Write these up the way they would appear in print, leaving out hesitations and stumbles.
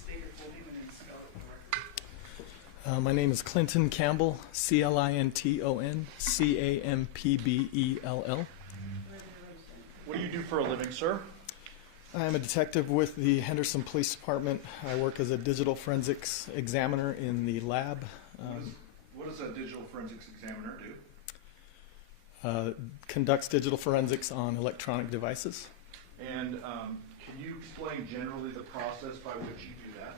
state your full name and then spell it correctly. My name is Clinton Campbell, Clinton Campbell. What do you do for a living, sir? I am a detective with the Henderson Police Department. I work as a digital forensics examiner in the lab. What does a digital forensics examiner do? Conducts digital forensics on electronic devices. And can you explain generally the process by which you do that?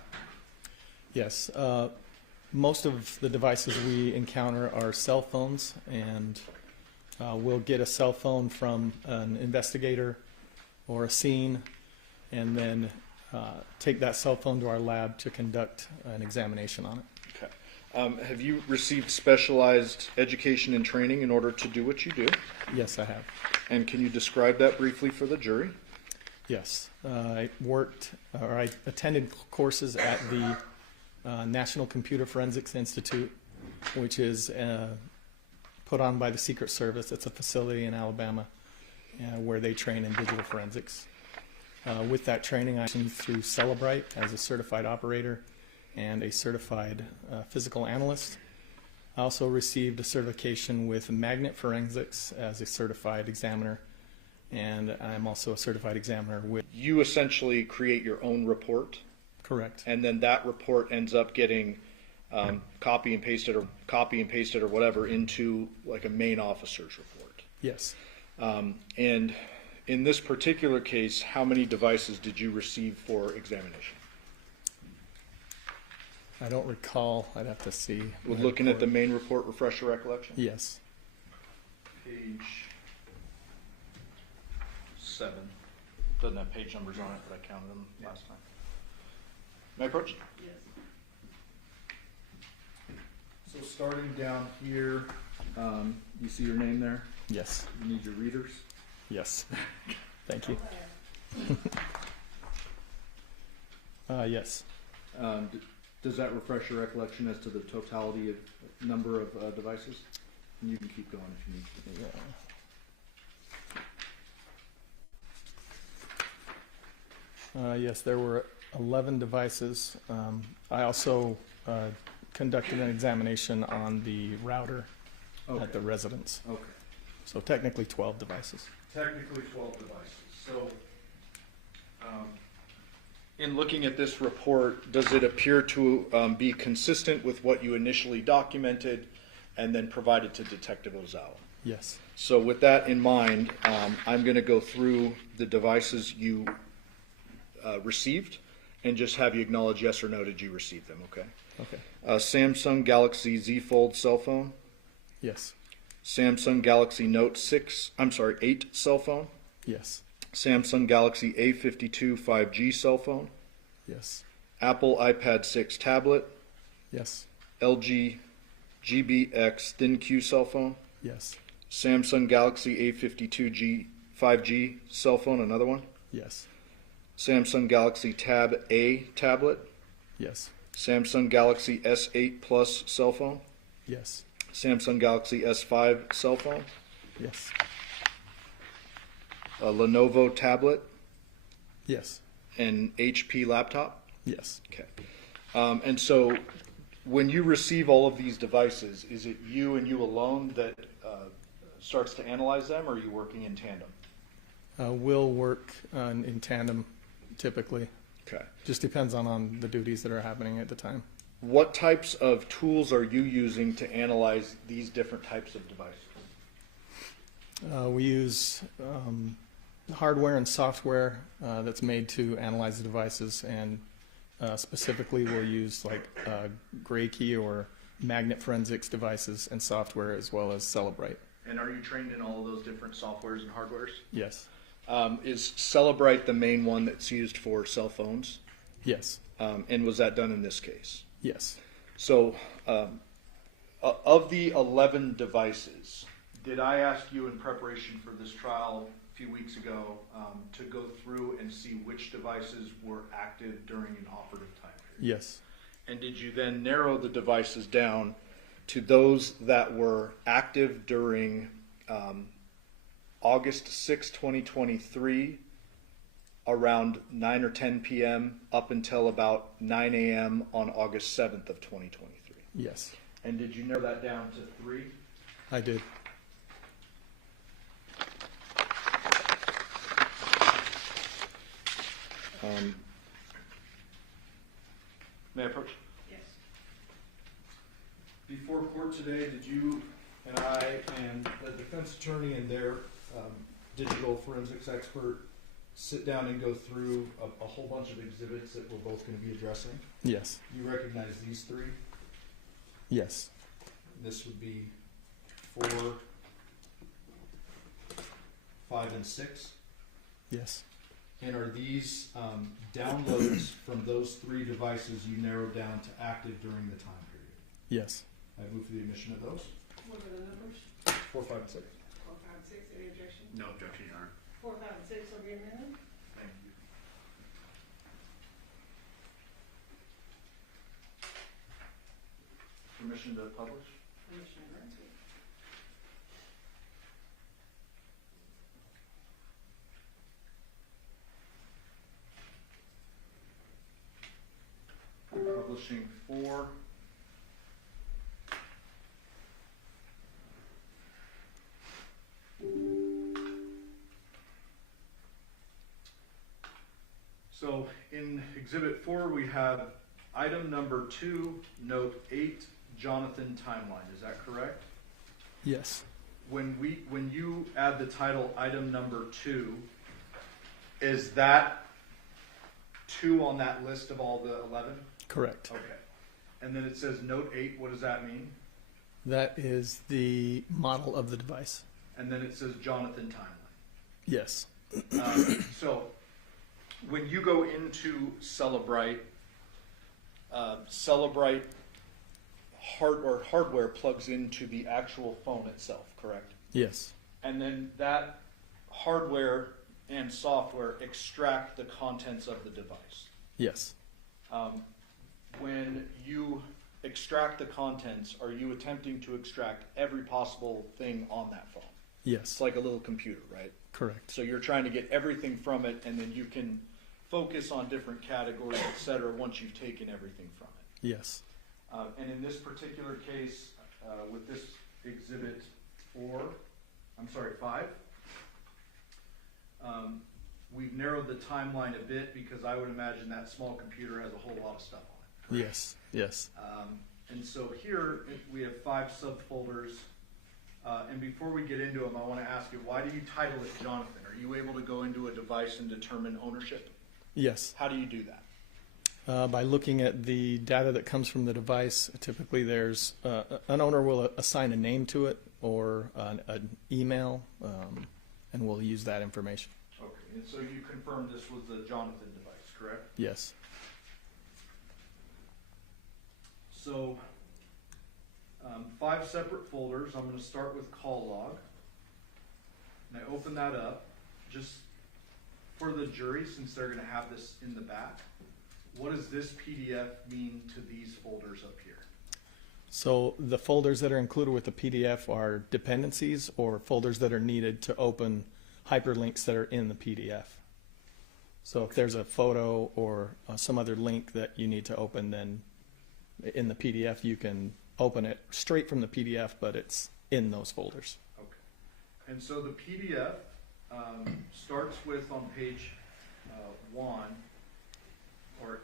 Yes. Most of the devices we encounter are cell phones, and we'll get a cell phone from an investigator or a scene, and then take that cell phone to our lab to conduct an examination on it. Okay. Have you received specialized education and training in order to do what you do? Yes, I have. And can you describe that briefly for the jury? Yes. I attended courses at the National Computer Forensics Institute, which is put on by the Secret Service. It's a facility in Alabama where they train in digital forensics. With that training, I went through Celebrite as a certified operator and a certified physical analyst. I also received a certification with magnet forensics as a certified examiner, and I'm also a certified examiner with... You essentially create your own report? Correct. And then that report ends up getting copy and pasted or whatever into like a main officer's report. Yes. And in this particular case, how many devices did you receive for examination? I don't recall. I'd have to see. Well, looking at the main report, refresh your recollection? Yes. Page 7. Doesn't have page numbers on it, but I counted them last time. May I approach? Yes. So starting down here, you see your name there? Yes. You need your readers? Yes. Thank you. Yes. Does that refresh your recollection as to the totality of number of devices? And you can keep going if you need to. Yeah. Yes, there were 11 devices. I also conducted an examination on the router at the residence. Okay. So technically 12 devices. Technically 12 devices. So, in looking at this report, does it appear to be consistent with what you initially documented and then provided to Detective Ozawa? Yes. So with that in mind, I'm going to go through the devices you received and just have you acknowledge yes or no, did you receive them, okay? Okay. Samsung Galaxy Z Fold cell phone. Yes. Samsung Galaxy Note 8 cell phone. Yes. Samsung Galaxy A52 5G cell phone. Yes. Apple iPad 6 tablet. Yes. LG GBX ThinQ cell phone. Yes. Samsung Galaxy A52 5G cell phone, another one. Yes. Samsung Galaxy Tab A tablet. Yes. Samsung Galaxy S8 Plus cell phone. Yes. Samsung Galaxy S5 cell phone. Yes. A Lenovo tablet. Yes. An HP laptop. Yes. Okay. And so when you receive all of these devices, is it you and you alone that starts to analyze them, or are you working in tandem? We'll work in tandem typically. Okay. Just depends on the duties that are happening at the time. What types of tools are you using to analyze these different types of devices? We use hardware and software that's made to analyze the devices, and specifically we'll use like gray key or magnet forensics devices and software, as well as Celebrite. And are you trained in all of those different softwares and hardwares? Yes. Is Celebrite the main one that's used for cell phones? Yes. And was that done in this case? Yes. So, of the 11 devices, did I ask you in preparation for this trial a few weeks ago to go through and see which devices were active during an operative time period? Yes. And did you then narrow the devices down to those that were active during August 6, 2023 around 9 or 10 p.m. up until about 9 a.m. on August 7th of 2023. Yes, And did you narrow that down to 3? I did. May I approach? Yes. Before court today, did you and I and the defense attorney and their digital forensics expert sit down and go through a whole bunch of exhibits that we're both going to be addressing? Yes, You recognize these 3? yes, This would be 4, 5, and 6. yes, And are these downloads from those 3 devices you narrowed down to active during the time period? yes. I move for the admission of those. What are the numbers? 4, 5, and 6. 4, 5, 6, any objection? No objection, Your Honor. 4, 5, and 6 will be amended. Thank you. Permission to publish? Commissioner granted. Publishing 4. So in Exhibit 4, we have item number 2, note 8, Johnathan timeline. Is that correct? Yes, When you add the title item number 2, is that 2 on that list of all the 11? correct. Okay. And then it says note 8, what does that mean? That is the model of the device. And then it says Johnathan timeline. Yes, So when you go into Celebrite, Celebrite hardware plugs into the actual phone itself, correct? yes, And then that hardware and software extract the contents of the device. yes, When you extract the contents, are you attempting to extract every possible thing on that phone? yes, It's like a little computer, right? correct. So you're trying to get everything from it, and then you can focus on different categories, et cetera, once you've taken everything from it. Yes, And in this particular case, with this exhibit 5, we've narrowed the timeline a bit because I would imagine that small computer has a whole lot of stuff on it. yes, yes. And so here we have 5 subfolders. And before we get into them, I want to ask you, why do you title it Johnathan? Are you able to go into a device and determine ownership? Yes, How do you do that? by looking at the data that comes from the device, typically there's an owner will assign a name to it or an email, and we'll use that information. Okay, and so you confirmed this was the Johnathan device, correct? Yes, So 5 separate folders. I'm going to start with call log. And I open that up just for the jury, since they're going to have this in the back. What does this PDF mean to these folders up here? so the folders that are included with the PDF are dependencies or folders that are needed to open hyperlinks that are in the PDF. So if there's a photo or some other link that you need to open, then in the PDF you can open it straight from the PDF, but it's in those folders. Okay. And so the PDF starts with on page 1, or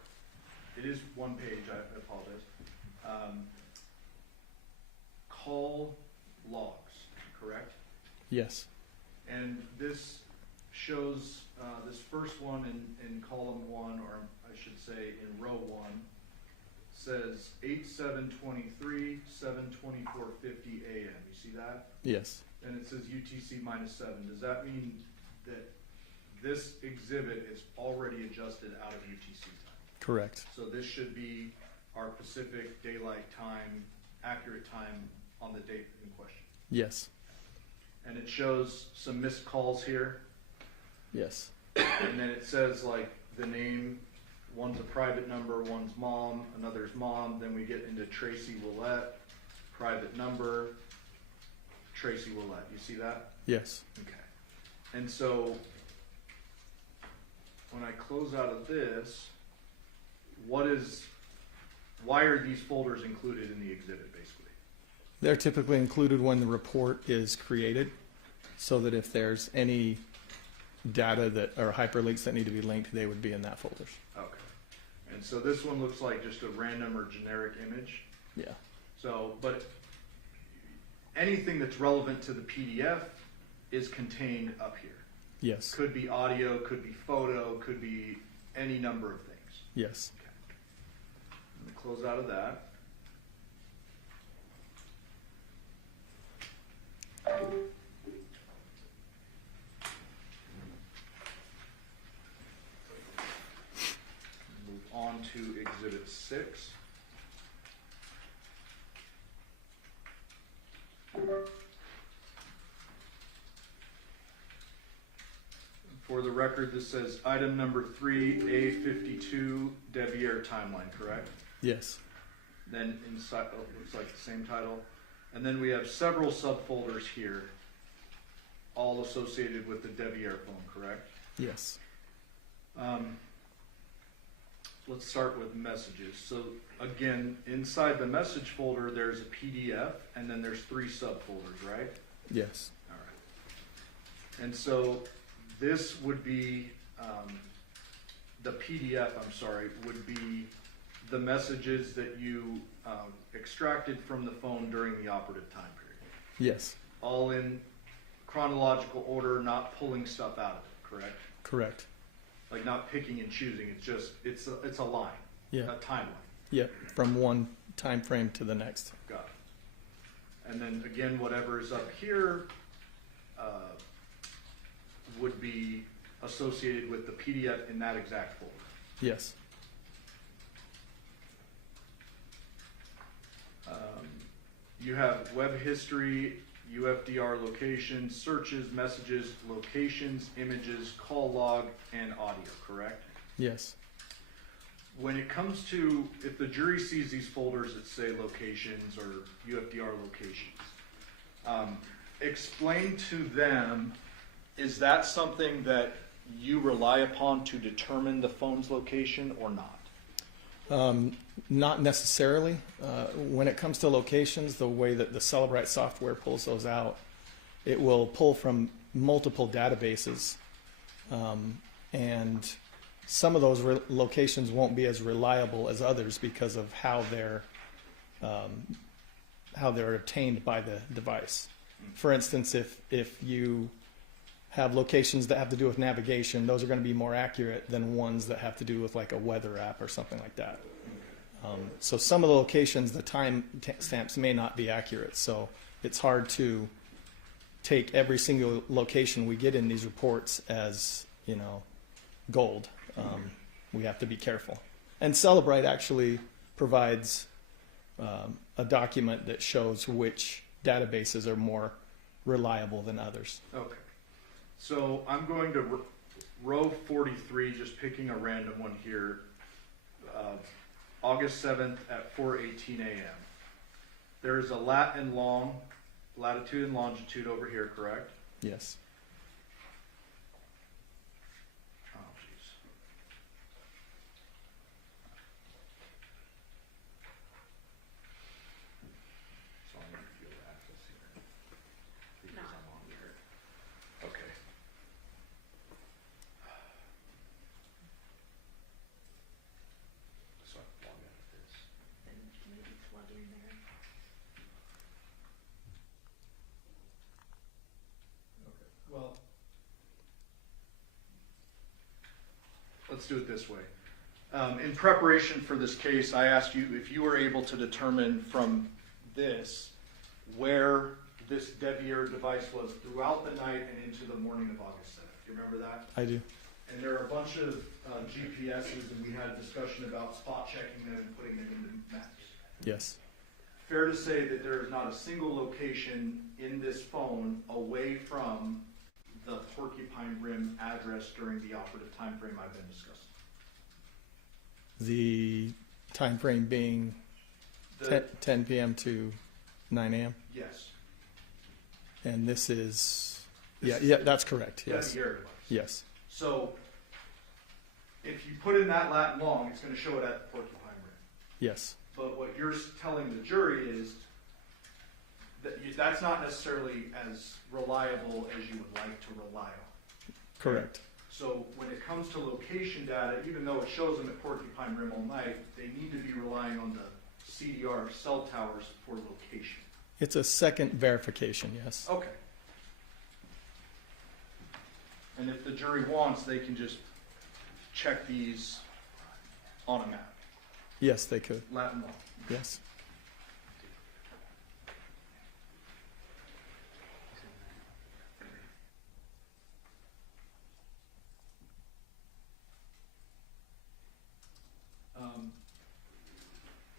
it is 1 page, I apologize. Call logs, correct? Yes, And this shows this first one in column 1, or I should say in row 1, says 8/7/23, 7/24/50 a.m. You see that? yes, And it says UTC -7. Does that mean that this exhibit is already adjusted out of UTC time? correct. So this should be our Pacific Daylight Time, accurate time on the date in question. Yes, And it shows some missed calls here. yes, And then it says like the name, one's a private number, one's mom, another's mom. Then we get into Tracy Willette, private number, Tracy Willette. You see that? yes, Okay. And so when I close out of this, why are these folders included in the exhibit, basically? They're typically included when the report is created, so that if there's any data that or hyperlinks that need to be linked, they would be in that folders. Okay. And so this one looks like just a random or generic image. Yeah. So, but anything that's relevant to the PDF is contained up here. Yes. Could be audio, could be photo, could be any number of things. Yes. Let me close out of that. Move on to Exhibit 6. For the record, this says item number 3A52 Deviere timeline, correct? Yes. Then inside, oh, looks like the same title. And then we have several subfolders here, all associated with the Deviere phone, correct? Yes. Let's start with messages. So again, inside the message folder, there's a PDF, and then there's 3 subfolders, right? Yes. All right. And so this would be, the PDF, I'm sorry, would be the messages that you extracted from the phone during the operative time period. Yes. All in chronological order, not pulling stuff out of it, correct? Correct. Like not picking and choosing, it's just, it's a line, Yeah. a timeline. Yep. From one time frame to the next. Got it. And then again, whatever is up here would be associated with the PDF in that exact folder. Yes. You have web history, UFDR locations, searches, messages, locations, images, call log, and audio, correct? Yes. When it comes to, if the jury sees these folders that say locations or UFDR locations, explain to them, is that something that you rely upon to determine the phone's location or not? Not necessarily. When it comes to locations, the way that the Celebrite software pulls those out, it will pull from multiple databases, and some of those locations won't be as reliable as others because of how they're obtained by the device. For instance, if you have locations that have to do with navigation, those are going to be more accurate than ones that have to do with like a weather app or something like that. So some of the locations, the time stamps may not be accurate. So it's hard to take every single location we get in these reports as, you know, gold. We have to be careful. And Celebrite actually provides a document that shows which databases are more reliable than others. Okay. So I'm going to row 43, just picking a random one here, August 7th at 4:18 a.m. There is a latitude and longitude over here, correct? Yes. Oh, jeez. So I'm going to field access here because I'm on here. Okay. So I can log out of this. Then maybe plug in there. Okay. Well, let's do it this way. In preparation for this case, I asked you if you were able to determine from this where this Deviere device was throughout the night and into the morning of August 7th. Do you remember that? I do. And there are a bunch of GPSs, and we had a discussion about spot checking them and putting them into maps. Yes. Fair to say that there is not a single location in this phone away from the Porcupine Rim address during the operative time frame I've been discussing. The time frame being 10 p.m. to 9 a.m. Yes. And this is, yeah, that's correct. Yes. Deviere device. Yes. So if you put in that lat long, it's going to show it at the Porcupine Rim. Yes. But what you're telling the jury is that that's not necessarily as reliable as you would like to rely on. Correct. So when it comes to location data, even though it shows them at Porcupine Rim all night, they need to be relying on the CDR cell towers for location. It's a second verification, yes. Okay. And if the jury wants, they can just check these on a map, Yes, they could. lat and long. Yes.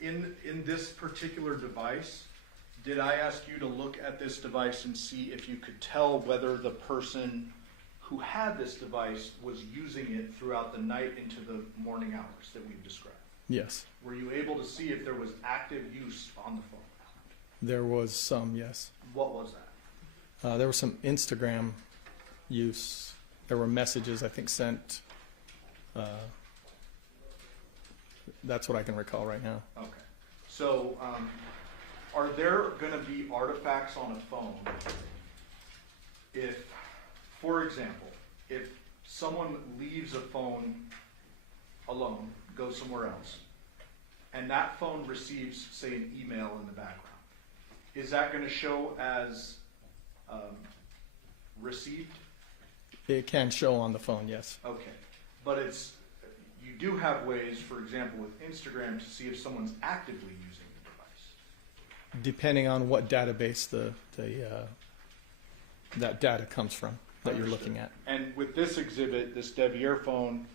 In this particular device, did I ask you to look at this device and see if you could tell whether the person who had this device was using it throughout the night into the morning hours that we've described? Yes. Were you able to see if there was active use on the phone? There was some, yes. What was that? There was some Instagram use. There were messages, I think, sent. That's what I can recall right now. Okay. So, are there going to be artifacts on a phone if, for example, if someone leaves a phone alone, goes somewhere else, and that phone receives, say, an email in the background, is that going to show as received? It can show on the phone, yes. Okay. But you do have ways, for example, with Instagram to see if someone's actively using the device. Depending on what database that data comes from that you're Understood. looking at. And with this exhibit, this Deviere phone,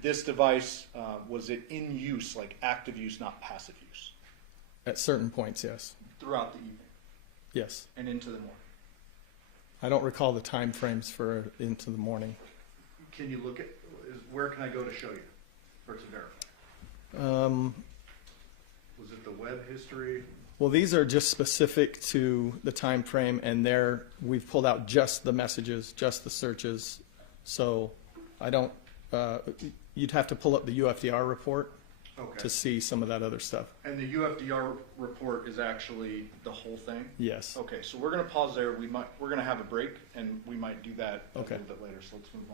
this device, was it in use, like active use, not passive use, At certain points, yes. throughout the evening Yes. and into the morning? I don't recall the time frames for into the morning. Can you look at, where can I go to show you, or to verify? Was it the web history? Well, these are just specific to the time frame, and we've pulled out just the messages, just the searches. So I don't. You'd have to pull up the UFDR report Okay. to see some of that other stuff. And the UFDR report is actually the whole thing? Yes. Okay, so we're going to pause there. We're going to have a break, and we might do that Okay. a little bit later. So let's move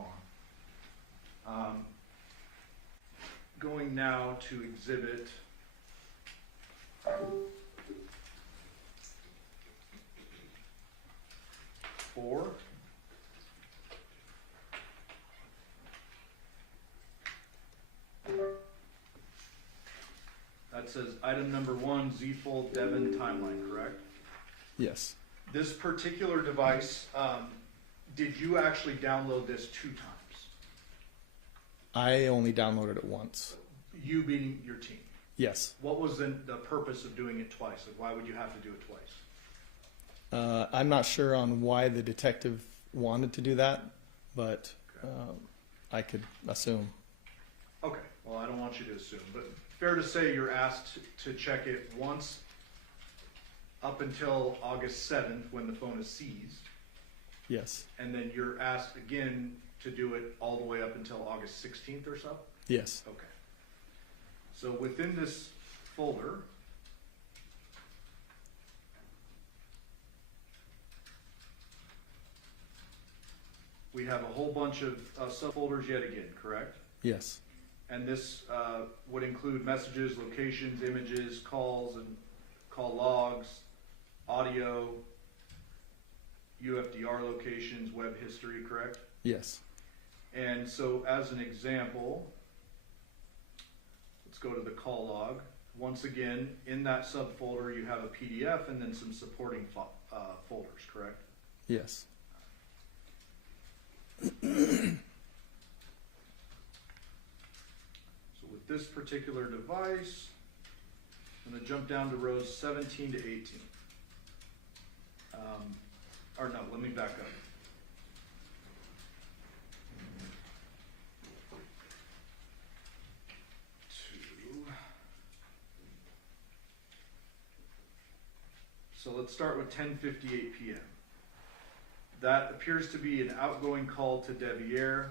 on. Going now to exhibit 4. That says item number 1, Z-Fold Devyn timeline, correct? Yes. This particular device, did you actually download this 2 times? I only downloaded it once. You being your team. Yes. What was the purpose of doing it twice? Like, why would you have to do it twice? I'm not sure on why the detective wanted to do that, but I could assume. Okay, well, I don't want you to assume, but fair to say you're asked to check it once up until August 7th when the phone is seized, Yes. and then you're asked again to do it all the way up until August 16th or so? Yes. Okay. So within this folder, we have a whole bunch of subfolders yet again, correct? Yes. And this would include messages, locations, images, calls, and call logs, audio, UFDR locations, web history, correct? Yes. And so as an example, let's go to the call log. Once again, in that subfolder, you have a PDF and then some supporting folders, correct? Yes. So with this particular device, I'm going to jump down to rows 17 to 18. Or no, let me back up. So let's start with 10:58 p.m. That appears to be an outgoing call to Deviere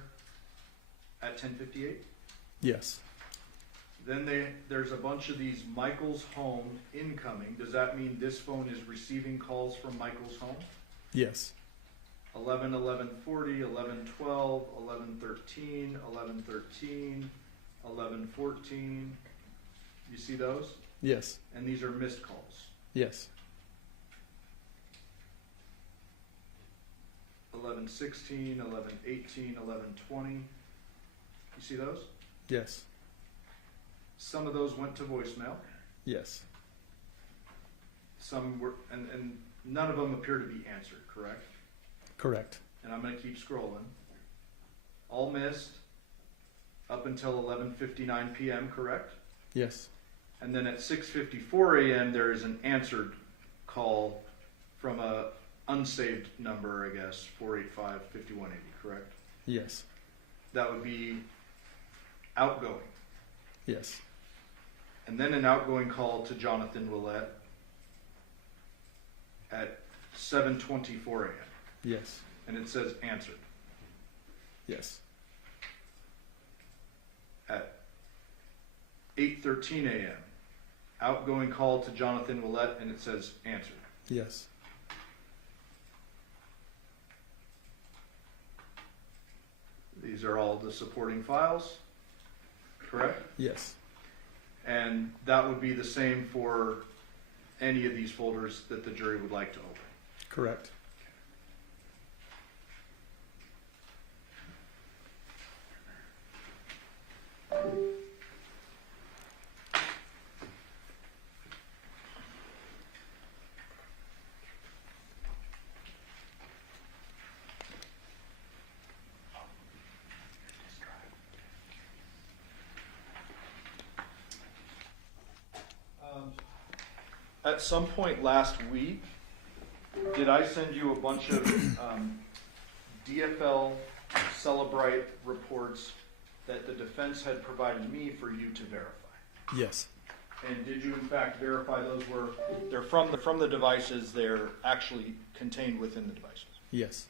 at 10:58. Yes. Then there's a bunch of these Michaels home incoming. Does that mean this phone is receiving calls from Michaels home? Yes. 11, 11:40, 11:12, 11:13, 11:13, 11:14. You see those? Yes. And these are missed calls. Yes. 11:16, 11:18, 11:20. You see those? Yes. Some of those went to voicemail. Yes. Some were, and none of them appear to be answered, correct? Correct. And I'm going to keep scrolling. All missed up until 11:59 p.m., correct? Yes. And then at 6:54 a.m. there is an answered call from a unsaved number, I guess, 485-5180, correct? Yes. That would be outgoing. Yes. And then an outgoing call to Johnathan Willette at 7:24 a.m. Yes. And it says answered. Yes. At 8:13 a.m. outgoing call to Johnathan Willette and it says answered. Yes. These are all the supporting files, correct? Yes. And that would be the same for any of these folders that the jury would like to open. Correct. At some point last week, did I send you a bunch of DFL Celebrite reports that the defense had provided me for you to verify? Yes. And did you in fact verify those were, they're from the devices, they're actually contained within the devices? Yes.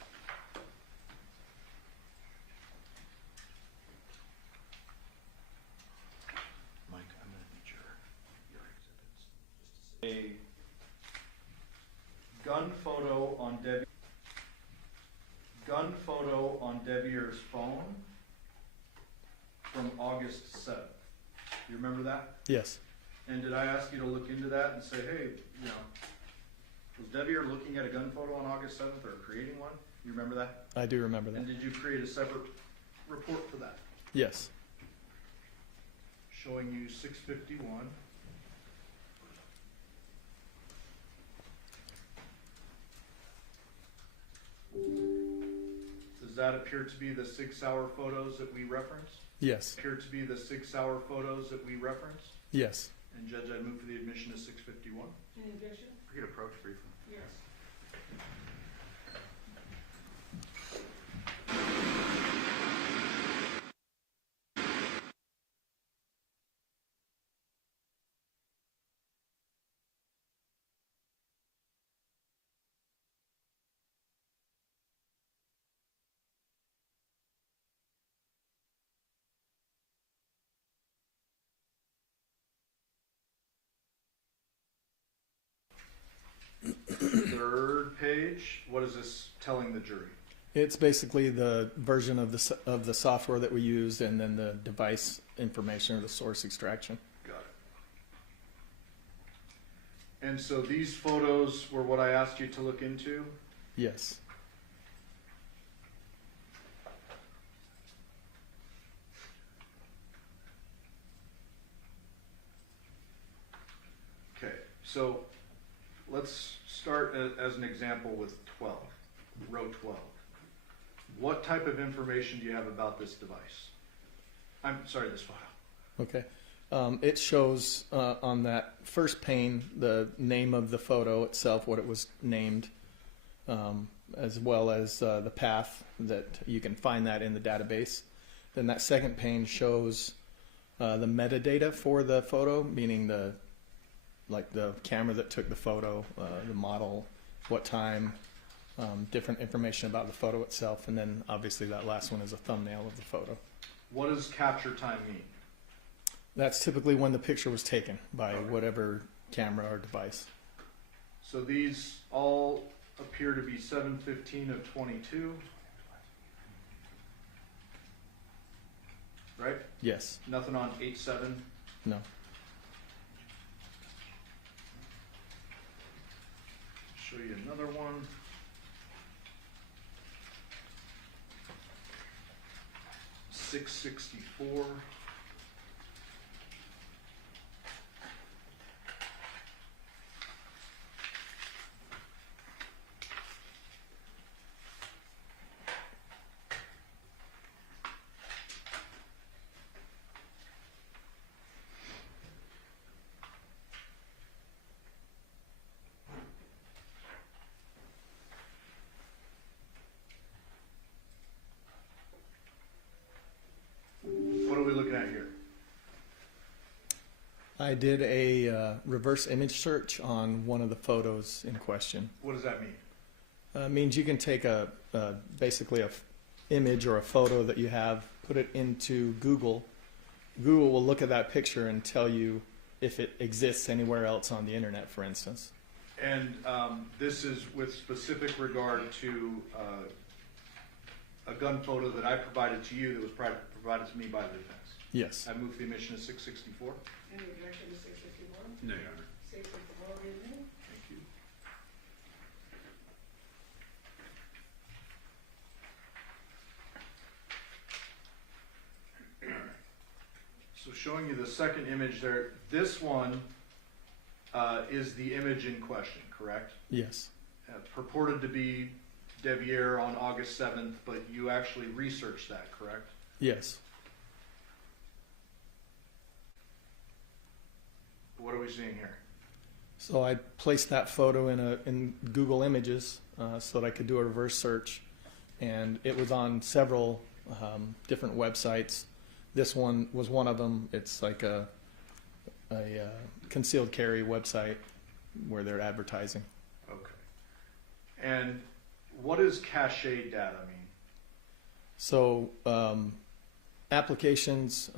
Mike, I'm going to need your exhibits. A gun photo on Deviere's phone from August 7th. You remember that? Yes. And did I ask you to look into that and say, hey, you know, was Deviere looking at a gun photo on August 7th or creating one? You remember that? I do remember And that. did you create a separate report for that? Yes. Showing you 651. Does that appear to be the 6-hour photos that we referenced? Yes. Appear to be the 6-hour photos that we referenced? Yes. And Judge, I move for the admission of 651. Any objection? We could approach briefly. Yes. Third page, what is this telling the jury? It's basically the version of the software that we used, and then the device information or the source extraction. Got it. And so these photos were what I asked you to look into? Yes. Okay, so let's start as an example with 12, row 12. What type of information do you have about this device? I'm sorry, this file. Okay. It shows on that first pane the name of the photo itself, what it was named, as well as the path that you can find that in the database. Then that second pane shows the metadata for the photo, meaning the camera that took the photo, the model, what time, different information about the photo itself, and then obviously that last one is a thumbnail of the photo. What does capture time mean? That's typically when the picture was taken by whatever camera or device. So these all appear to be 7/15 of 22. Right? Yes. Nothing on 8/7. No. Show you another one. 6/64. What are we looking at here? I did a reverse image search on one of the photos in question. What does that mean? Means you can take basically a image or a photo that you have, put it into Google. Google will look at that picture and tell you if it exists anywhere else on the internet, for instance. And this is with specific regard to a gun photo that I provided to you that was provided to me by the defense. Yes. I move for the admission of 664. Any objection to 664? No, Your Honor. 664 be admitted. Thank you. So showing you the second image there, this one is the image in question, correct? Yes. Purported to be Deviere on August 7th, but you actually researched that, correct? Yes. What are we seeing here? So I placed that photo in Google Images so that I could do a reverse search, and it was on several different websites. This one was one of them. It's like a concealed carry website where they're advertising. Okay. And what does cache data mean? So applications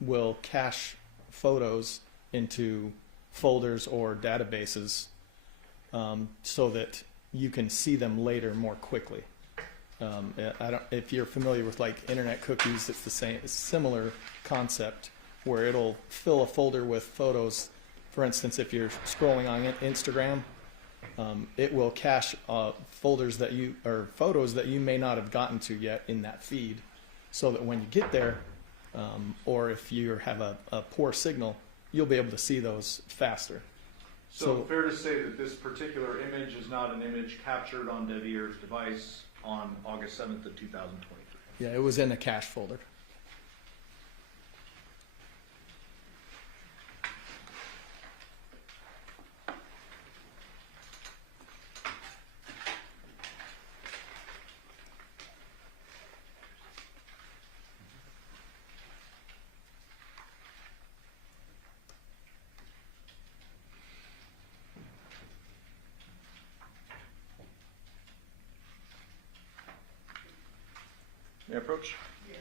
will cache photos into folders or databases so that you can see them later more quickly. If you're familiar with like internet cookies, it's the same, it's a similar concept where it'll fill a folder with photos. For instance, if you're scrolling on Instagram, it will cache folders or photos that you may not have gotten to yet in that feed, so that when you get there, or if you have a poor signal, you'll be able to see those faster. So fair to say that this particular image is not an image captured on Deviere's device on August 7th of 2023. Yeah, it was in a cache folder. May I approach? Yes.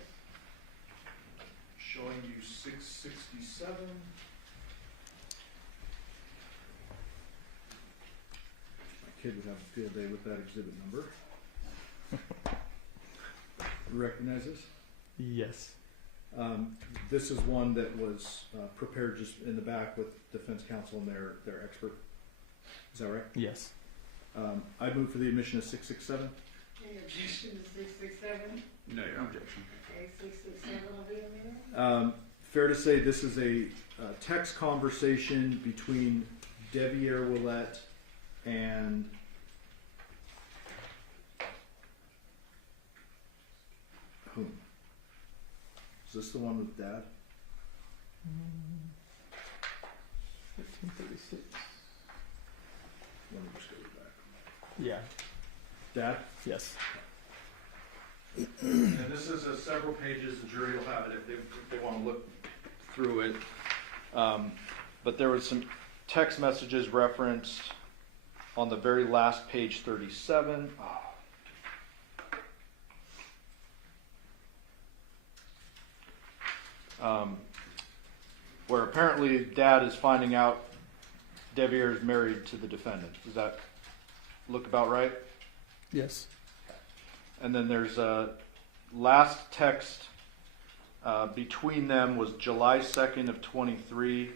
Showing you 667. My kid would have a field day with that exhibit number. You recognize this? Yes. This is one that was prepared just in the back with defense counsel and their expert. Is that right? Yes. I move for the admission of 667. Any objection to 667? No, Your Honor. Objection. Okay, 667 will be admitted. Fair to say this is a text conversation between Deviere Willette and whom? Is this the one with Dad? 1536. Let me just go back. Yeah. Dad? Yes. And this is several pages. The jury will have it if they want to look through it. But there was some text messages referenced on the very last page, 37. where apparently dad is finding out Deviere is married to the defendant. Does that look about right? Yes. And then there's a last text between them was July 2nd of 23,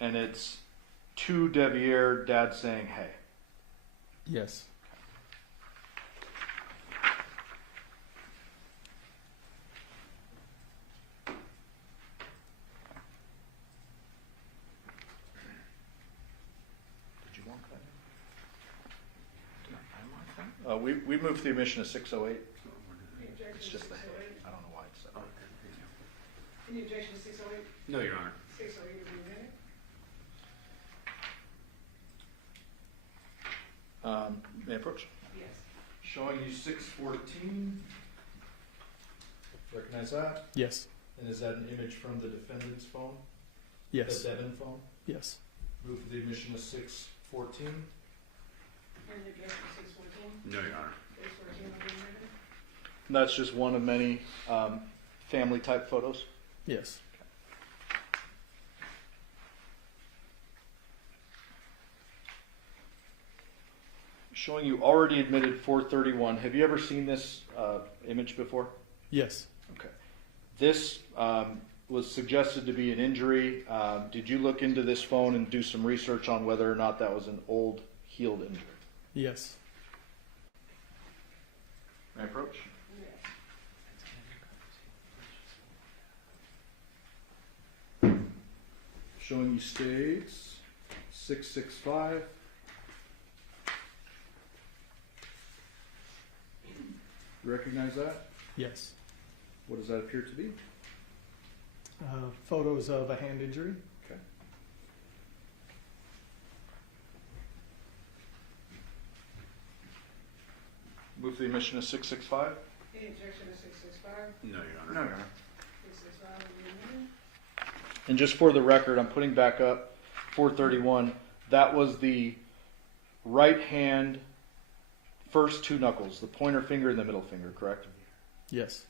and it's to Deviere, dad saying, hey. Yes. Did you want that? Did I mark that? We moved the emission to 608. It's just the, I don't know why it's that. Any objection to 608? No, Your Honor. 608 will be admitted. May I approach? Yes. Showing you 614. Recognize that? Yes. And is that an image from the defendant's phone? Yes. The Devyn phone? Yes. Move the admission to 614. Any objection to 614? No, Your Honor. 614 will be admitted. And that's just one of many family type photos. Yes. Showing you already admitted 431. Have you ever seen this image before? Yes. Okay. This was suggested to be an injury. Did you look into this phone and do some research on whether or not that was an old healed injury? Yes. May I approach? Yes. Showing you states 665. Recognize that? Yes. What does that appear to be? Photos of a hand injury. Okay. Move the emission to 665. Any objection to 665? No, Your Honor. No, Your Honor. 665 will be admitted. And just for the record, I'm putting back up 431. That was the right hand first two knuckles, the pointer finger and the middle finger, correct? Yes.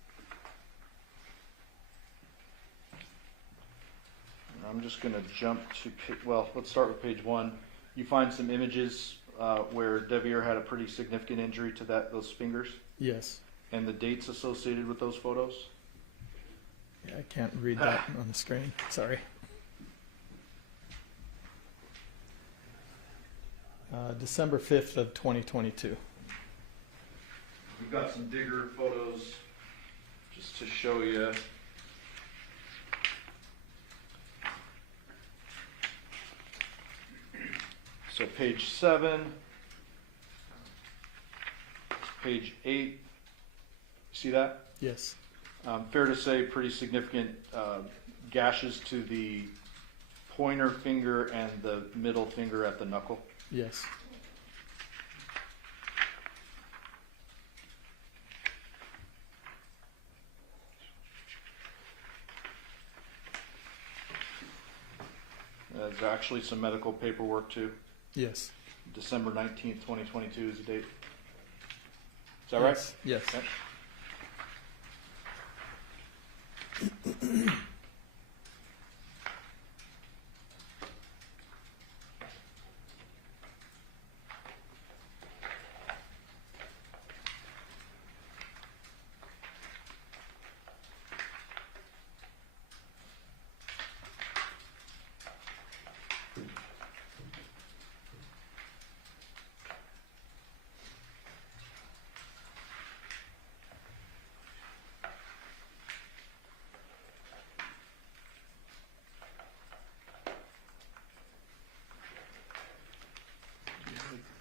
I'm just going to jump to, well, let's start with page 1. You find some images where Deviere had a pretty significant injury to those fingers, Yes. and the dates associated with those photos. Yeah, I can't read that on the screen. Sorry. December 5th of 2022. We've got some digger photos just to show you. So page 7, page 8, see that? Yes. Fair to say pretty significant gashes to the pointer finger and the middle finger at the knuckle. Yes. There's actually some medical paperwork too. Yes. December 19th, 2022 is the date. Is that right? Yes. Okay.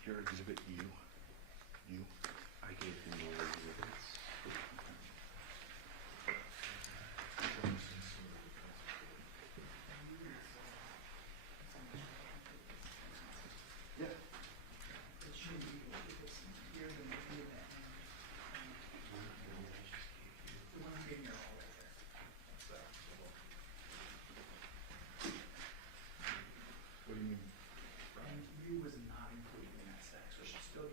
Your exhibit U. I gave him all exhibits. What do you mean? And U was not included in that stack, so it should still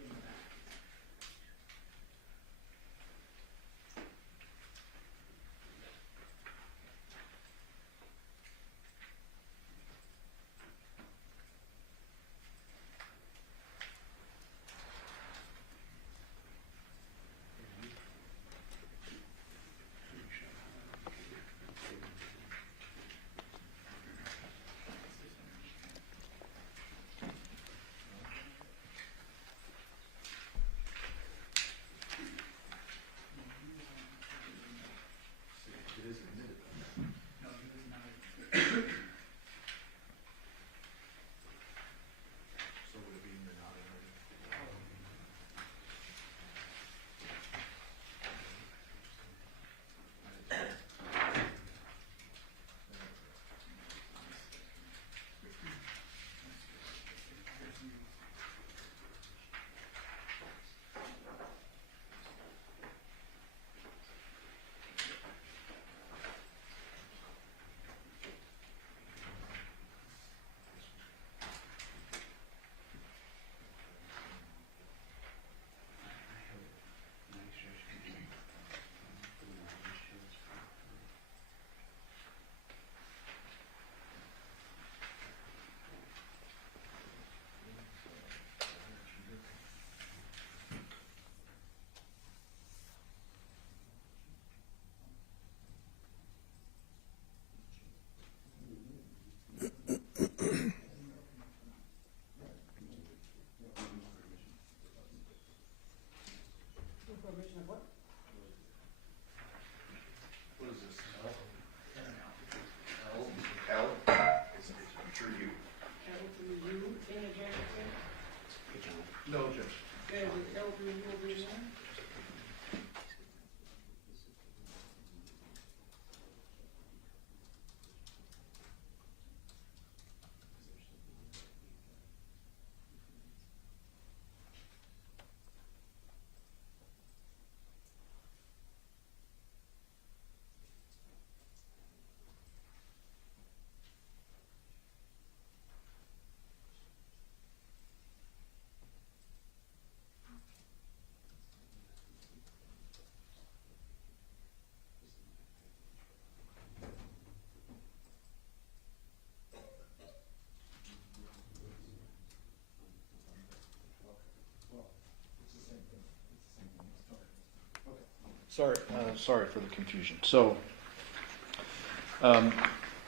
Sorry for the confusion. So,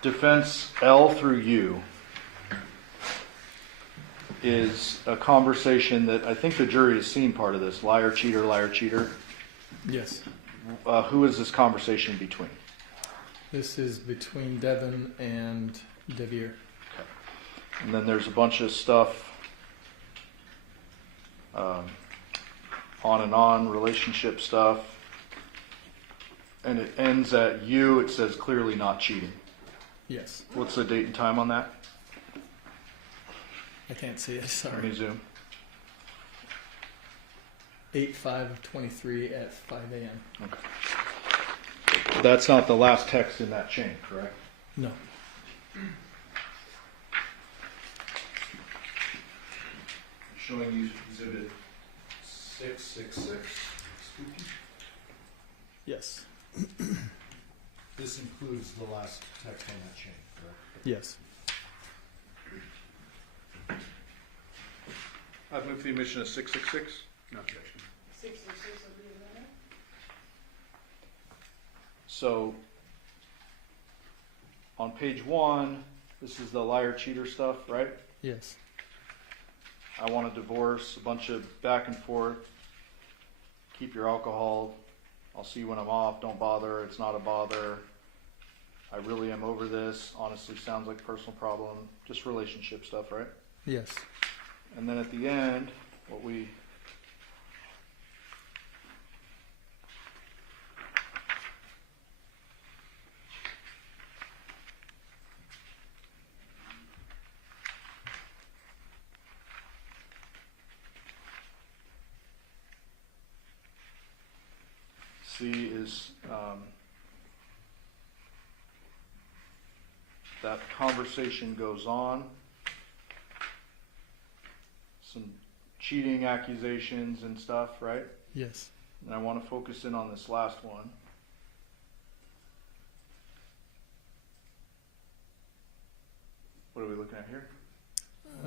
defense L through U is a conversation that I think the jury has seen part of this. Liar, cheater, liar, cheater. Yes. Who is this conversation between? This is between Devyn and Deviere. And then there's a bunch of stuff on and on, relationship stuff. And it ends at U, it says clearly not cheating. Yes. What's the date and time on that? I can't see it, Let sorry. me zoom. 8/5/23 at 5 a.m. Okay. That's not the last text in that chain, correct? No. Showing you exhibit 666. Spooky. Yes. This includes the last text on that chain, correct? Yes. I've moved the emission of 666. No objection. 666 will be in there. So, on page 1, this is the liar cheater stuff, right? Yes. I want a divorce, a bunch of back and forth. Keep your alcohol. I'll see you when I'm off. Don't bother. It's not a bother. I really am over this. Honestly, sounds like a personal problem. Just relationship stuff, right? Yes. And then at the end, what we see is that conversation goes on. Some cheating accusations and stuff, right? Yes. And I want to focus in on this last one. What are we looking at here?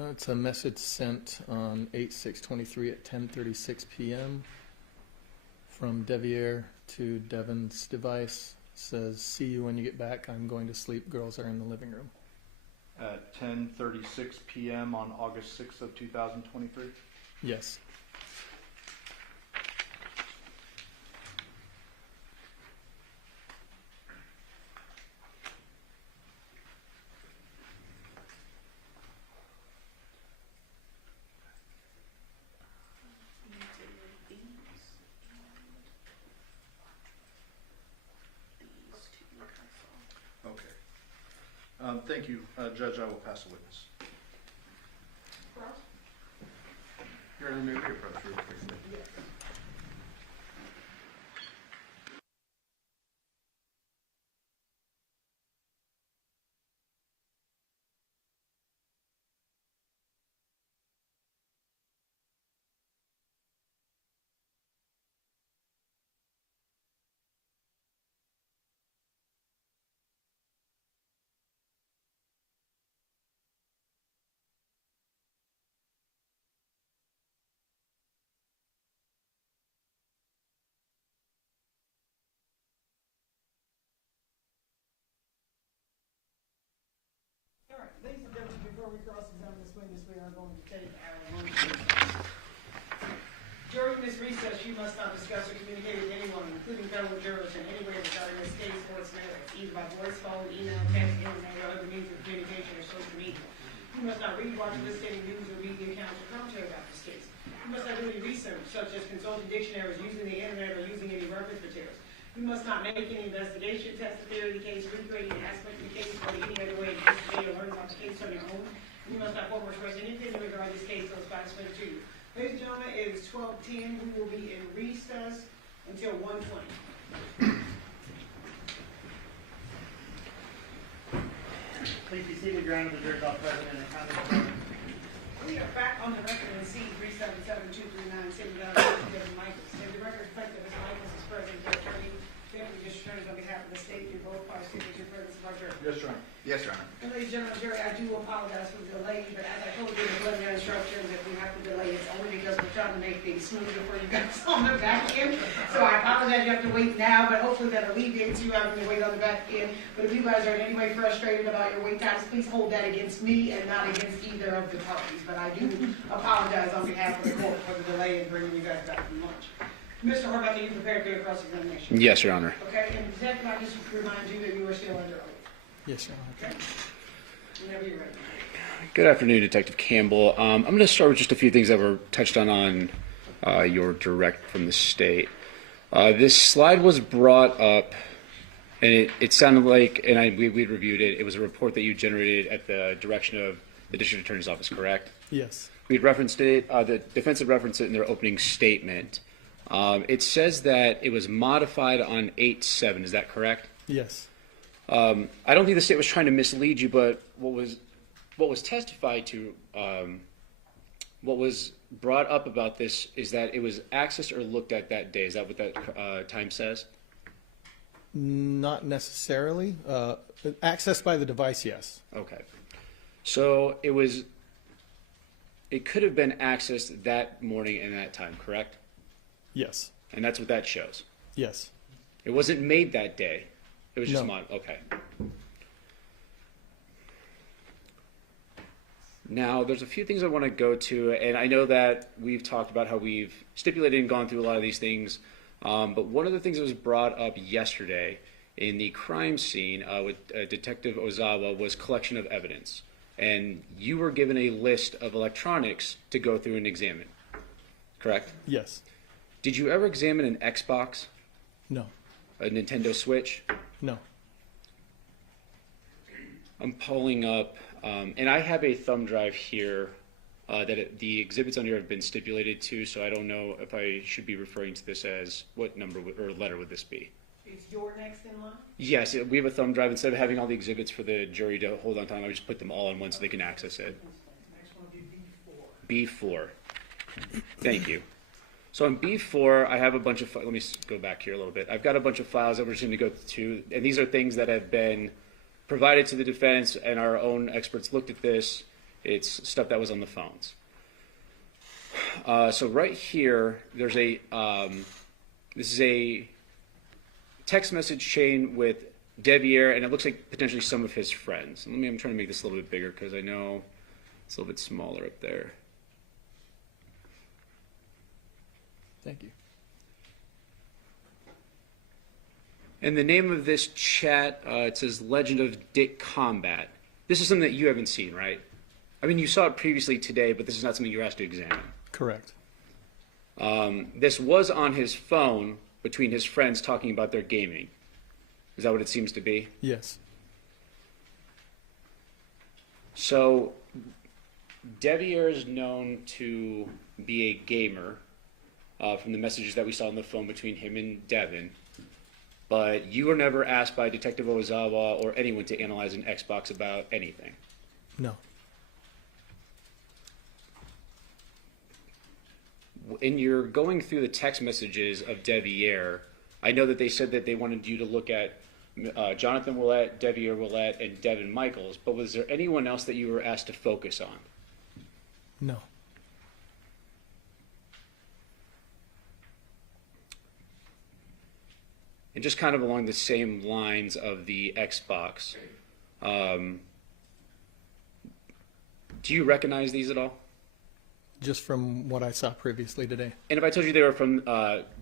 It's a message sent on 8/6/23 at 10:36 p.m. from Deviere to Devyn's device. Says, "See you when you get back. I'm going to sleep. Girls are in the living room." At 10:36 p.m. on August 6th of 2023? Yes. Okay. Thank you, Judge. I will pass the witness. Here, let me approach real quickly. All right, ladies and gentlemen, before we cross-examine this witness, we are going to take our lunch. During this recess, you must not discuss or communicate with anyone, including fellow jurors, in any way regarding this case or its merits, either by voice, phone, email, text, internet, or other means of communication or social media. You must not read, watch, or listen to any news or media accounts or commentary about this case. You must not do any research, such as consulting dictionaries, using the internet, or using any reference materials. You must not make any investigation, test the theory of the case, recreate any aspect of the case, or any other way to investigate or learn about the case on your own. You must not form or express any opinion regarding this case or its facts submitted to you. Ladies and gentlemen, it is 12:10. We will be in recess until 1:20. Please be seated, Your Honor. The jury's all present and accounted. We are back on the record in C-377-239, City Governor Devyn Michaels. And the record reflects that Ms. Michaels is present, the attorney, deputy district attorneys on behalf of the state, you're both parties to the presence of our jury. Yes, Your Honor. Yes, Your Honor. And ladies and gentlemen, jury, I do apologize for the delay, but as I told you in the preliminary instructions, if we have to delay, it's only because because we're trying to make things smoother for you guys on the back end. So I apologize you have to wait now, but hopefully that alleviates you having to wait on the back end. But if you guys are in any way frustrated about your wait times, please hold that against me and not against either of the parties. But I do apologize on behalf of the court for the delay in bringing you guys back from lunch. Mr. Horvath, are you prepared for your cross-examination? Yes, Your Honor. Okay, and Zach, can I just remind you that you are still under oath? Yes, Your Honor. Okay? Whenever you're ready. Good afternoon, Detective Campbell. I'm going to start with just a few things that were touched on your direct from the state. This slide was brought up, and it sounded like, and we reviewed it, it was a report that you generated at the direction of the District Attorney's Office, correct? Yes. We'd referenced it, the defense had referenced it in their opening statement. It says that it was modified on 8/7, is that correct? Yes. I don't think the state was trying to mislead you, but what was testified to, what was brought up about this is that it was accessed or looked at that day. Is that what that time says? Not necessarily. Accessed by the device, yes. Okay. So it could have been accessed that morning and that time, correct? Yes. And that's what that shows. Yes. It wasn't made that day. It was just No. okay. Now, there's a few things I want to go to, and I know that we've talked about how we've stipulated and gone through a lot of these things, but one of the things that was brought up yesterday in the crime scene with Detective Ozawa was collection of evidence. And you were given a list of electronics to go through and examine, correct? Yes. Did you ever examine an Xbox, No. a Nintendo Switch? No. I'm pulling up, and I have a thumb drive here that the exhibits on here have been stipulated to, so I don't know if I should be referring to this as what number or letter would this be? Is your next in line? Yes, we have a thumb drive. Instead of having all the exhibits for the jury to hold on time, I just put them all in one so they can access it. Next one will be B4. B4. Thank you. So on B4, I have a bunch of, let me go back here a little bit. I've got a bunch of files that we're just going to go to, and these are things that have been provided to the defense, and our own experts looked at this. It's stuff that was on the phones. So right here, there's a, this is a text message chain with Deviere, and it looks like potentially some of his friends. I'm trying to make this a little bit bigger because I know it's a little bit smaller up there. Thank you. And the name of this chat, it says Legend of Dick Combat. This is something that you haven't seen, right? I mean, you saw it previously today, but this is not something you were asked to examine. Correct. This was on his phone between his friends talking about their gaming. Is that what it seems to be? Yes. So, Deviere is known to be a gamer from the messages that we saw on the phone between him and Devyn. But you were never asked by Detective Ozawa or anyone to analyze an Xbox about anything. No. In your going through the text messages of Deviere, I know that they said that they wanted you to look at Johnathan Willette, Deviere Willette, and Devyn Michaels, but was there anyone else that you were asked to focus on? No. And just kind of along the same lines of the Xbox, do you recognize these at all? Just from what I saw previously today. And if I told you they were from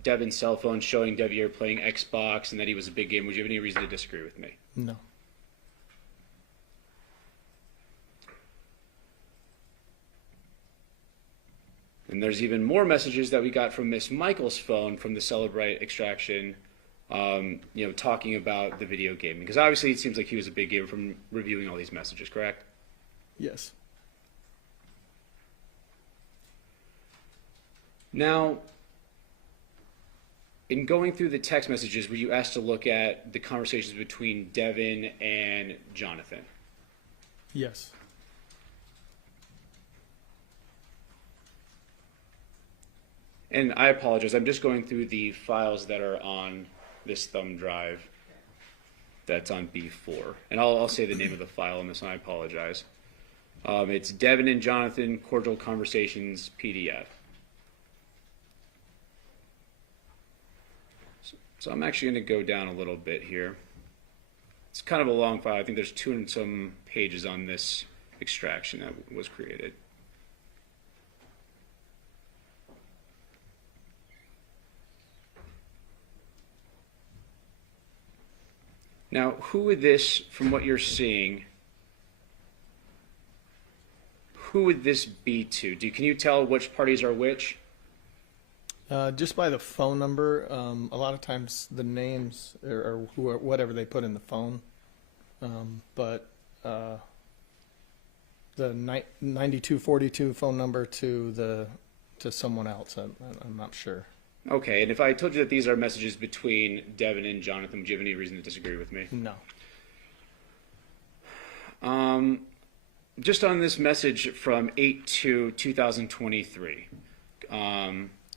Devyn's cell phone showing Deviere playing Xbox and that he was a big gamer, would you have any reason to disagree with me? No. And there's even more messages that we got from Miss Michaels' phone from the Celebrite extraction, talking about the video gaming. Because obviously it seems like he was a big gamer from reviewing all these messages, correct? Yes. Now, in going through the text messages, were you asked to look at the conversations between Devyn and Johnathan? Yes. And I apologize, I'm just going through the files that are on this thumb drive that's on B4. And I'll say the name of the file on this, and I apologize. It's Devyn and Johnathan Cordial Conversations PDF. So I'm actually going to go down a little bit here. It's kind of a long file. I think there's 200 and some pages on this extraction that was created. Now, who would this, from what you're seeing, who would this be to? Can you tell which parties are which? Just by the phone number, a lot of times the names or whatever they put in the phone, but the 9242 phone number to someone else, I'm not sure. Okay, and if I told you that these are messages between Devyn and Johnathan, would you have any reason to disagree with me? No. Just on this message from 8/2/2023.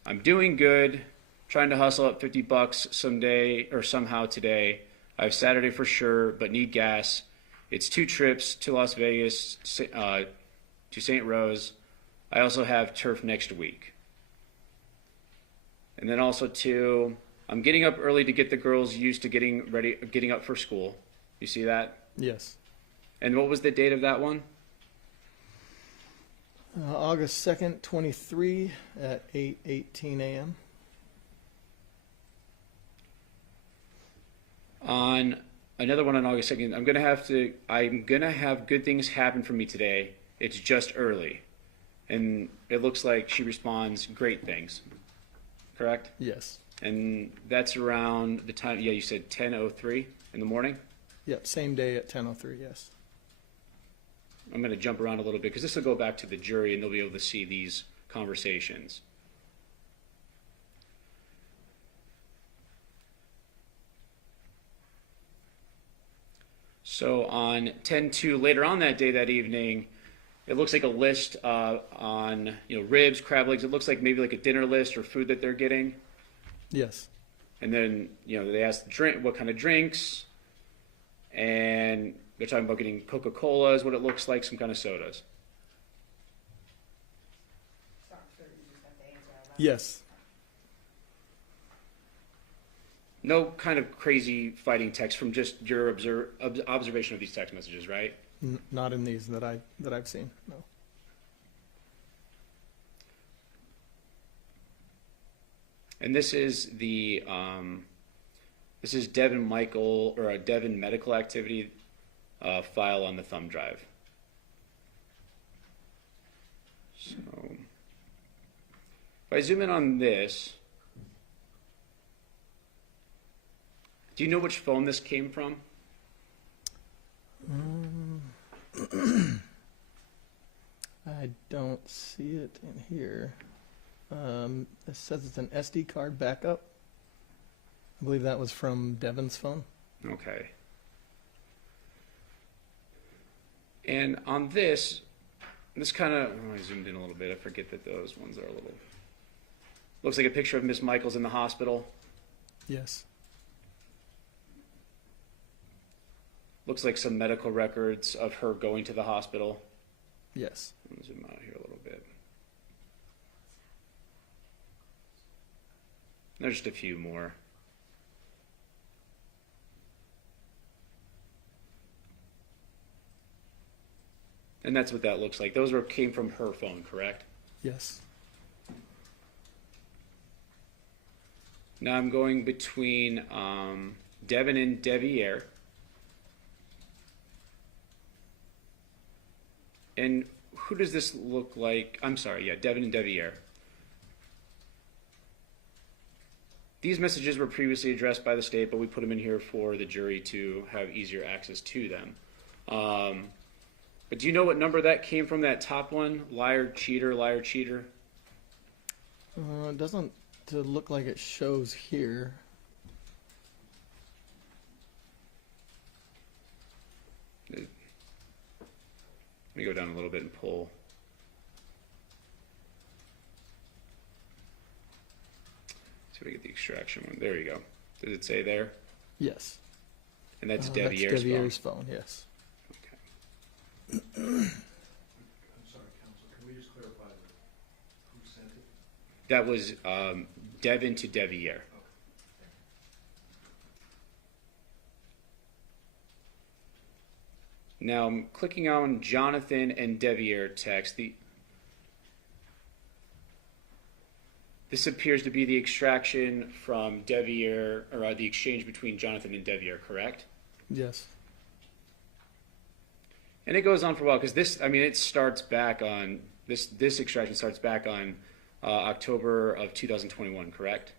I'm doing good, trying to hustle up $50 someday or somehow today. I have Saturday for sure, but need gas. It's 2 trips to Las Vegas, to St. Rose. I also have turf next week. And then also I'm getting up early to get the girls used to getting up for school. You see that? Yes. And what was the date of that one? August 2nd, 23 at 8:18 a.m. On another one on August 2nd, I'm gonna have good things happen for me today. It's just early. And it looks like she responds, great things. Correct? Yes. And that's around the time, you said 10:03 in the morning? Yep, same day at 10:03, yes. I'm going to jump around a little bit because this will go back to the jury and they'll be able to see these conversations. So on 10/2, later on that day, that evening, it looks like a list on ribs, crab legs. It looks like maybe like a dinner list or food that they're getting. Yes. And then they ask what kind of drinks, and they're talking about getting Coca-Cola is what it looks like, some kind of sodas. Yes. No kind of crazy fighting text from just your observation of these text messages, right? Not in these that I've seen. No. And this is Devyn Michael or a Devyn medical activity file on the thumb drive. So if I zoom in on this, do you know which phone this came from? I don't see it in here. It says it's an SD card backup. I believe that was from Devyn's phone. Okay. And on this kind of, I zoomed in a little bit. I forget that those ones are a little, looks like a picture of Miss Michaels in the hospital. Yes. Looks like some medical records of her going to the hospital. Yes. Let me zoom out here a little bit. There's just a few more. And that's what that looks like. Those came from her phone, correct? Yes. Now I'm going between Devyn and Deviere. And who does this look like? I'm sorry, yeah, Devyn and Deviere. These messages were previously addressed by the state, but we put them in here for the jury to have easier access to them. But do you know what number that came from, that top one? Liar, cheater, liar, cheater? It doesn't look like it shows here. Let me go down a little bit and pull. See if I get the extraction one. There you go. Does it say there? Yes. And that's That's Deviere's Deviere's phone. Yes. Okay. I'm sorry, counsel, can we just clarify who sent it? That was Devyn to Deviere. Now I'm clicking on Johnathan and Deviere text. This appears to be the extraction from Deviere, or the exchange between Johnathan and Deviere, correct? Yes. And it goes on for a while because this, I mean, it starts back on this extraction starts back on October of 2021, correct?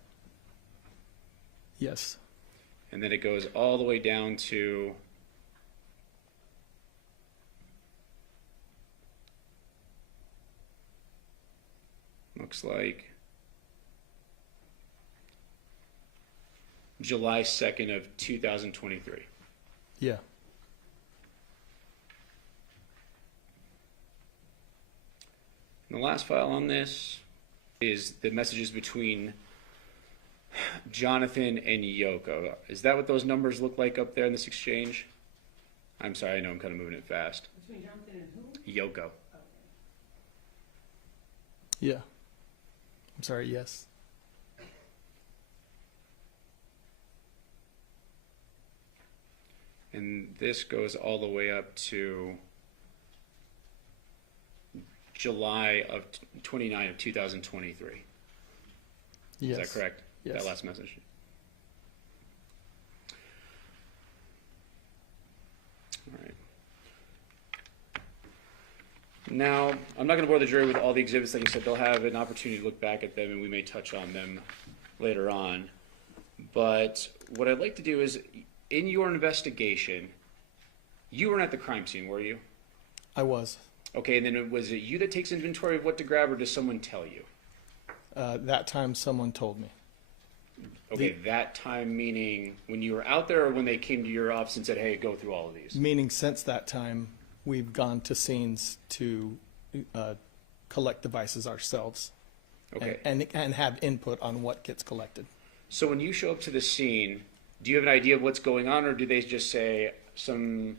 Yes. And then it goes all the way down to looks like July 2nd of 2023. Yeah. And the last file on this is the messages between Johnathan and Yoko. Is that what those numbers look like up there in this exchange? I'm sorry, I know I'm kind of moving it fast. Between Jonathan and who? Yoko. Yeah. I'm sorry, yes. And this goes all the way up to July of 29 of 2023. Yes. Is that correct? Yes. That last message. All right. Now, I'm not going to bore the jury with all the exhibits. Like I said, they'll have an opportunity to look back at them, and we may touch on them later on. But what I'd like to do is, in your investigation, you weren't at the crime scene, were you? I was. Okay, and then was it you that takes inventory of what to grab, or does someone tell you? That time someone told me. Okay, that time meaning when you were out there or when they came to your office and said, hey, go through all of these? Meaning since that time, we've gone to scenes to collect devices ourselves. Okay. And have input on what gets collected. So when you show up to the scene, do you have an idea of what's going on, or do they just say some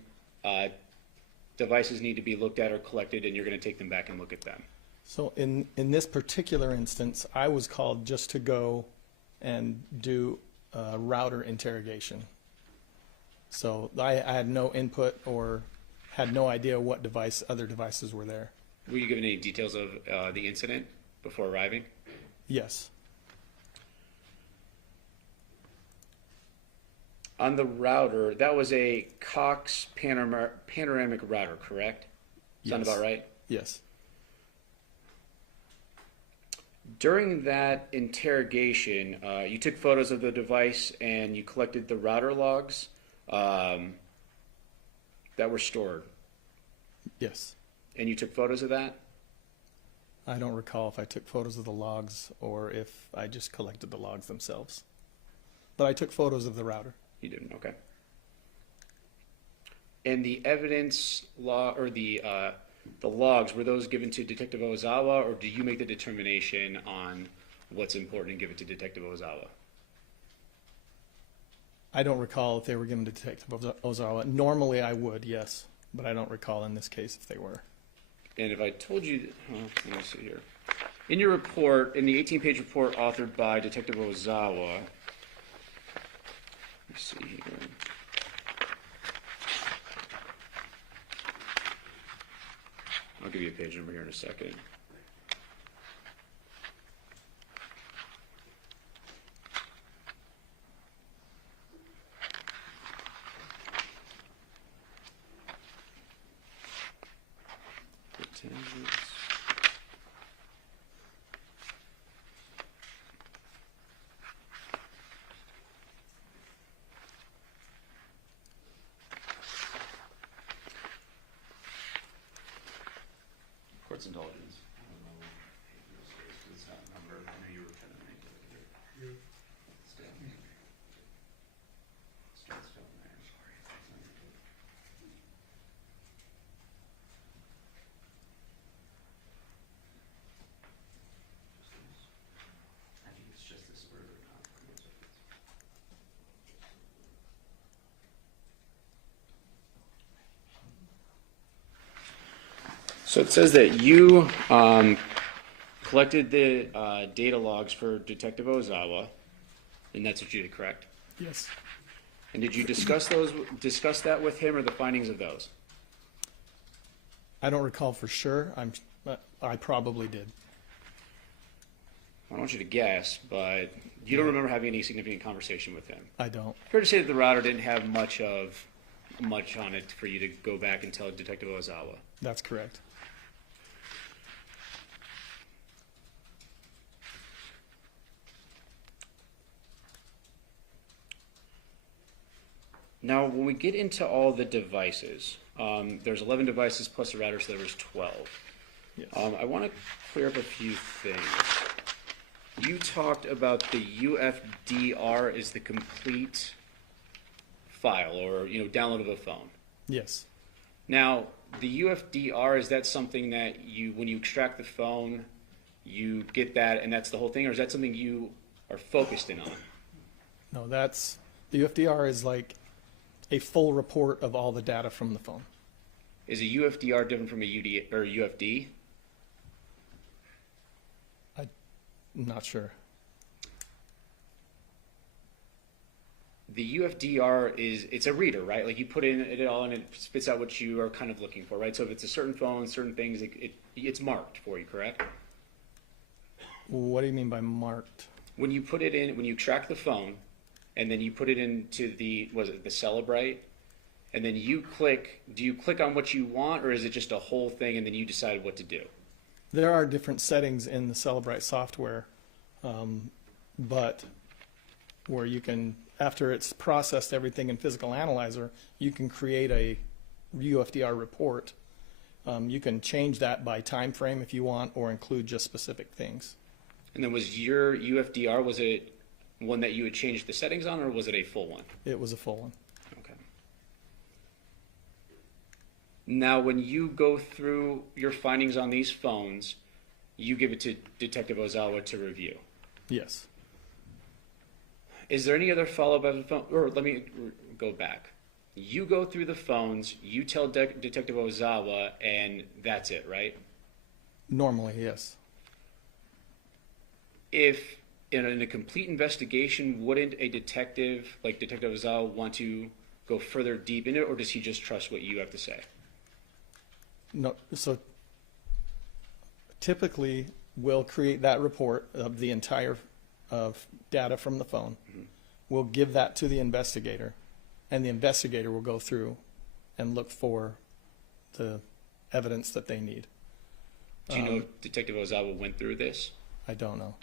devices need to be looked at or collected and you're going to take them back and look at them? So in this particular instance, I was called just to go and do a router interrogation. So I had no input or had no idea what other devices were there. Were you given any details of the incident before arriving? Yes. On the router, that was a Cox panoramic router, correct? Sound Yes. about right? Yes. During that interrogation, you took photos of the device and you collected the router logs that were stored. Yes. And you took photos of that? I don't recall if I took photos of the logs or if I just collected the logs themselves. But I took photos of the router. You didn't, okay. And the evidence log or the logs, were those given to Detective Ozawa, or do you make the determination on what's important and give it to Detective Ozawa? I don't recall if they were given to Detective Ozawa. Normally I would, yes, but I don't recall in this case if they were. And if I told you, let me see here. In your report, in the 18-page report authored by Detective Ozawa, let's see here. I'll give you a page number here in a second. Court's indulgence. I don't know if it's that number. I know you were trying to make it here. It's down here. Starts down there. Sorry. I think it's just this further down. So it says that you collected the data logs for Detective Ozawa, and that's what you did, correct? Yes. And did you discuss that with him, or the findings of those? I don't recall for sure. I probably did. I don't want you to guess, but you don't remember having any significant conversation with him. I don't. Fair to say that the router didn't have much on it for you to go back and tell Detective Ozawa. That's correct. Now, when we get into all the devices, there's 11 devices plus the router, so there was 12. Yes. I want to clear up a few things. You talked about the UFDR is the complete file, or download of a phone. Yes. Now, the UFDR, is that something that when you extract the phone, you get that and that's the whole thing, or is that something you are focused in on? No, the UFDR is like a full report of all the data from the phone. Is a UFDR different from a UD or UFD? I'm not sure. The UFDR it's a reader, right? Like you put in it all and it spits out what you are kind of looking for, right? So if it's a certain phone, certain things, it's marked for you, correct? What do you mean by marked? When you put it in, when you track the phone, and then you put it into the Celebrite, and then do you click on what you want, or is it just a whole thing and then you decide what to do? There are different settings in the Celebrite software, but where you can, after it's processed everything in Physical Analyzer, you can create a UFDR report. You can change that by time frame if you want, or include just specific things. And then was your UFDR, was it one that you had changed the settings on, or was it a full one? It was a full one. Okay. Now, when you go through your findings on these phones, you give it to Detective Ozawa to review. Yes. Is there any other follow-up of the phone? Or let me go back. You go through the phones, you tell Detective Ozawa, and that's it, right? Normally, yes. If in a complete investigation, wouldn't a detective like Detective Ozawa want to go further deep in it, or does he just trust what you have to say? No, so typically we'll create that report of the entire data from the phone. Mm-hmm. We'll give that to the investigator, and the investigator will go through and look for the evidence that they need. Do you know if Detective Ozawa went through this? I don't know.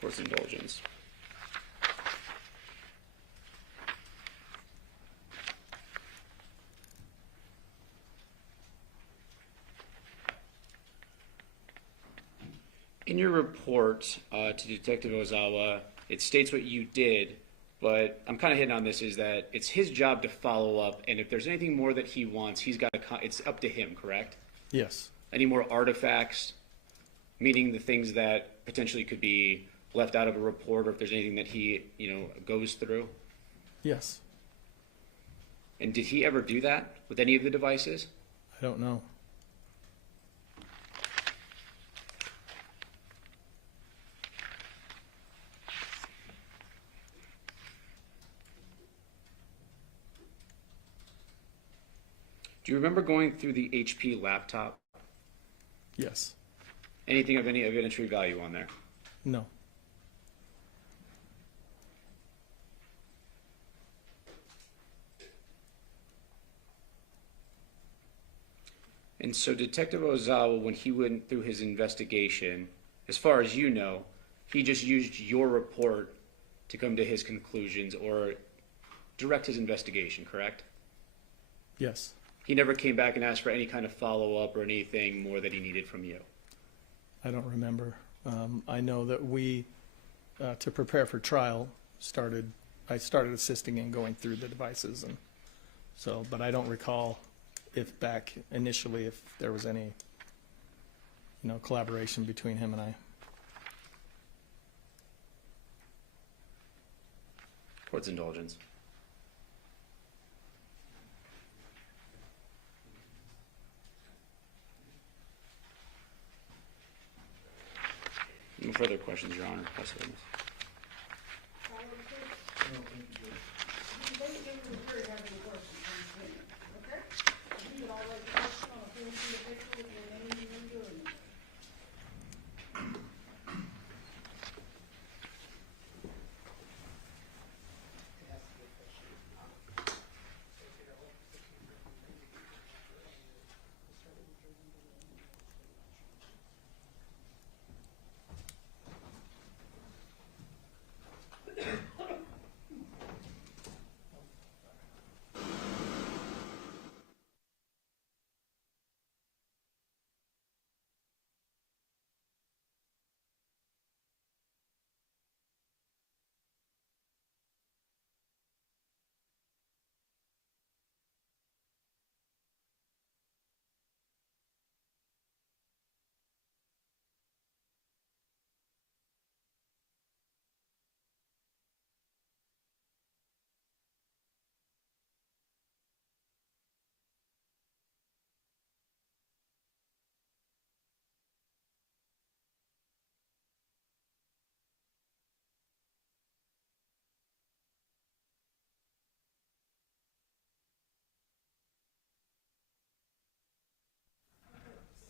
Court's indulgence. In your report to Detective Ozawa, it states what you did, but I'm kind of hitting on this is that it's his job to follow up, and if there's anything more that he wants, it's up to him, correct? Yes. Any more artifacts, meaning the things that potentially could be left out of a report, or if there's anything that he, goes through? Yes. And did he ever do that with any of the devices? I don't know. Do you remember going through the HP laptop? Yes. Anything of any evidentiary value on there? No. And so Detective Ozawa, when he went through his investigation, as far as you know, he just used your report to come to his conclusions or direct his investigation, correct? Yes. He never came back and asked for any kind of follow-up or anything more that he needed from you? I don't remember. I know that we, to prepare for trial, I started assisting in going through the devices, and so, but I don't recall if back initially if there was any, collaboration between him and I. Court's indulgence. further questions, Your Honor. Pass the witness.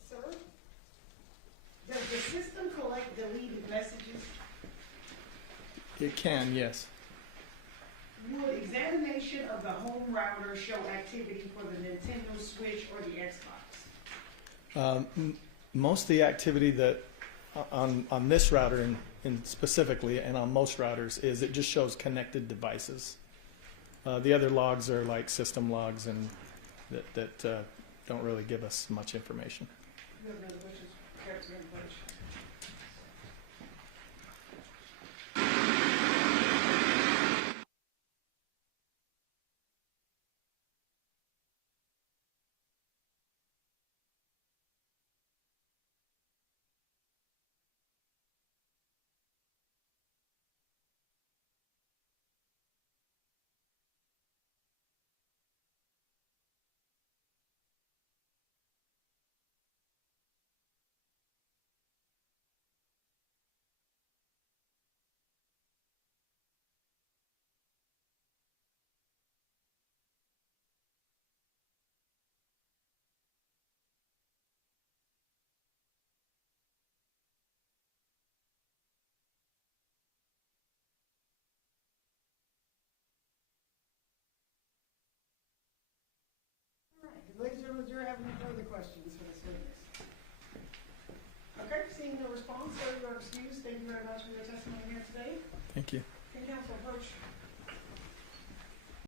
Sir, does the system collect deleted messages? It can, yes. Would examination of the home router show activity for the Nintendo Switch or the Xbox? Most of the activity that on this router in specifically and on most routers is it just shows connected devices. The other logs are like system logs and that don't really give us much information. You have another question? Perhaps you have a question. Ladies and gentlemen, do you have any further questions for this witness? Okay, seeing no response, so you are excused. Thank you very much for your testimony here today. Thank you. Can counsel approach